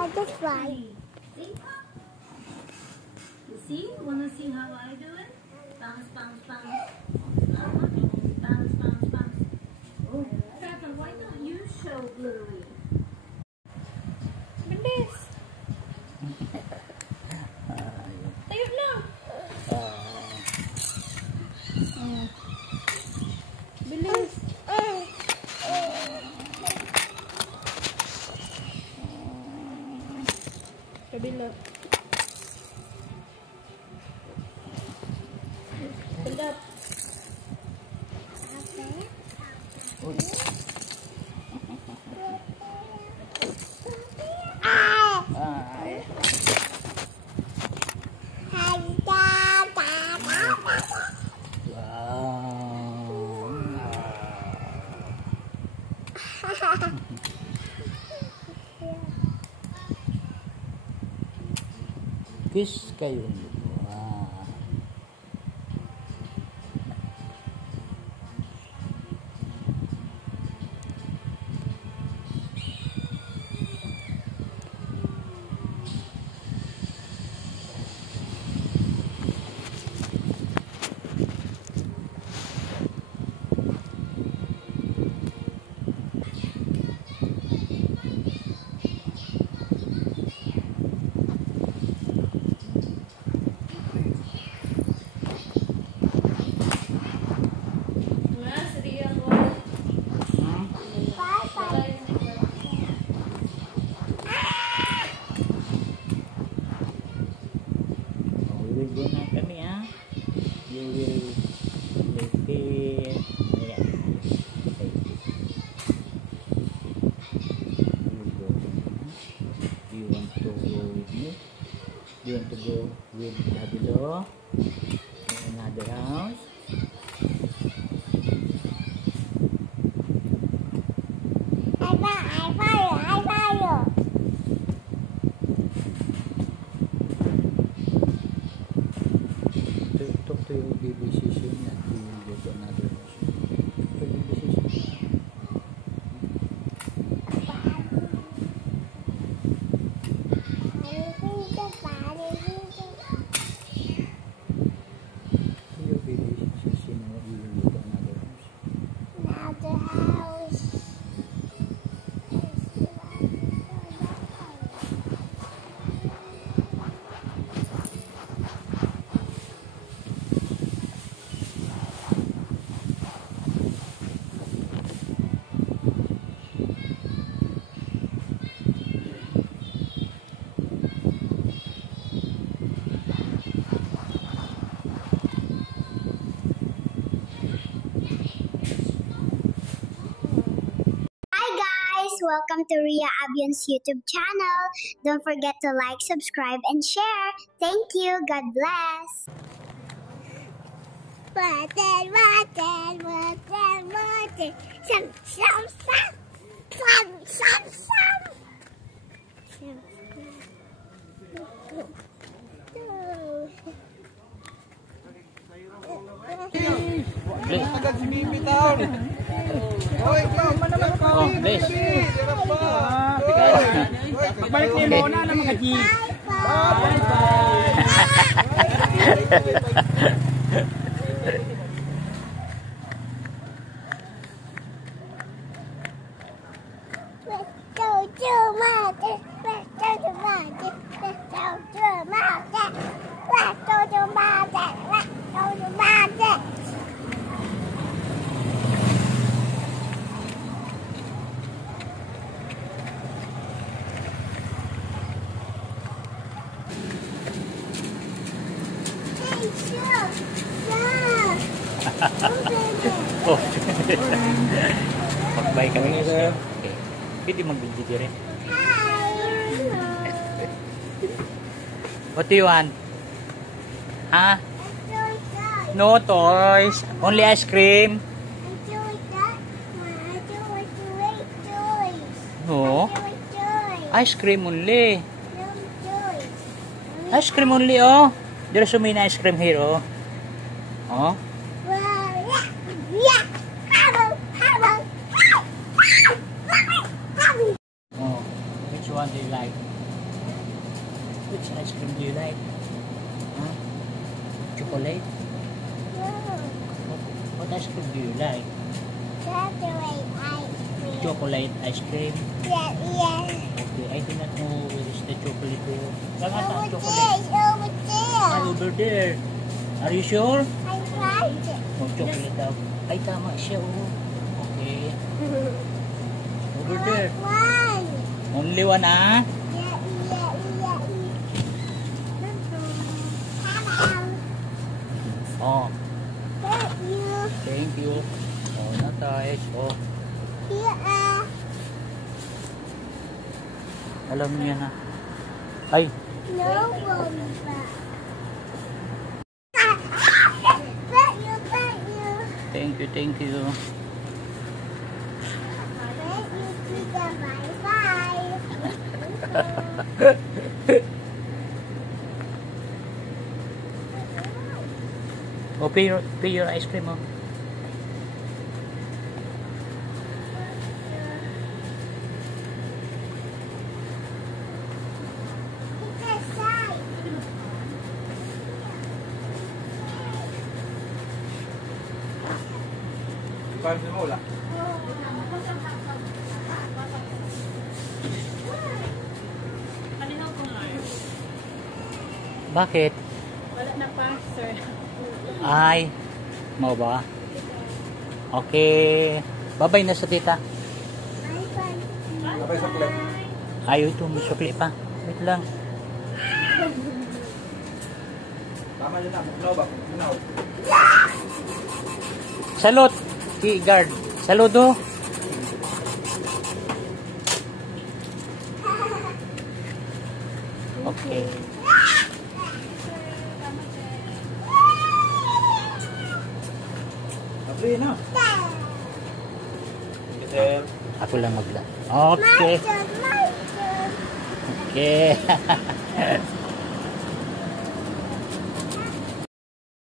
I just fly. You see? Wanna see how I do it? Bounce, bounce, bounce. Bounce, bounce, bounce. Oh, Peppa, why don't you show Bluey? Bilis. Tayo na. Bilis. Kabila. Stand up. Kiss kayong dalawa. You want to go with Daddy-Lo in another house? I follow. Talk to your baby Shishin and we will go to another house. Baby Shishin. Welcome to Ria Abion's YouTube channel. Don't forget to like, subscribe, and share. Thank you. God bless. Agad si Bibi taon. Hoy, oh, Bless. Pagbalik ni Mona na mga G. Oh. Magbay kami ni sir. Okay. Pwede mag-video rin. What do you want? Huh? No toys. Only ice cream. I No. Ice cream only. Ice cream only, oh. There's so many ice cream here, oh. Oh. Oh. Which one do you like? Which ice cream do you like? Huh? Chocolate? What ice cream do you like? Chocolate ice cream? Okay, I do not know where is the chocolate. Saan nga ang chocolate? Ah, over there. Are you sure? Oh, chocolate daw. Ay, tama siya, oh. Okay. Over there. Only one, ah? Oh. Thank you. Oh, not nice. Oh. Alam niya na. Ay. Thank you, thank you. Oh, pay your ice cream, oh. Paano mo wala? Bakit? Wala na pa, sir. Ay, mau ba? Okay. Bye-bye na sa tita. Abay sa clip. Ayaw ito, may sukli pa. Wait lang. Tama yun na. Muknaw ba? Muknaw. Salud! Guard. Saludo. Okay. Abri na. Sir. Ako lang magla. Okay. Okay.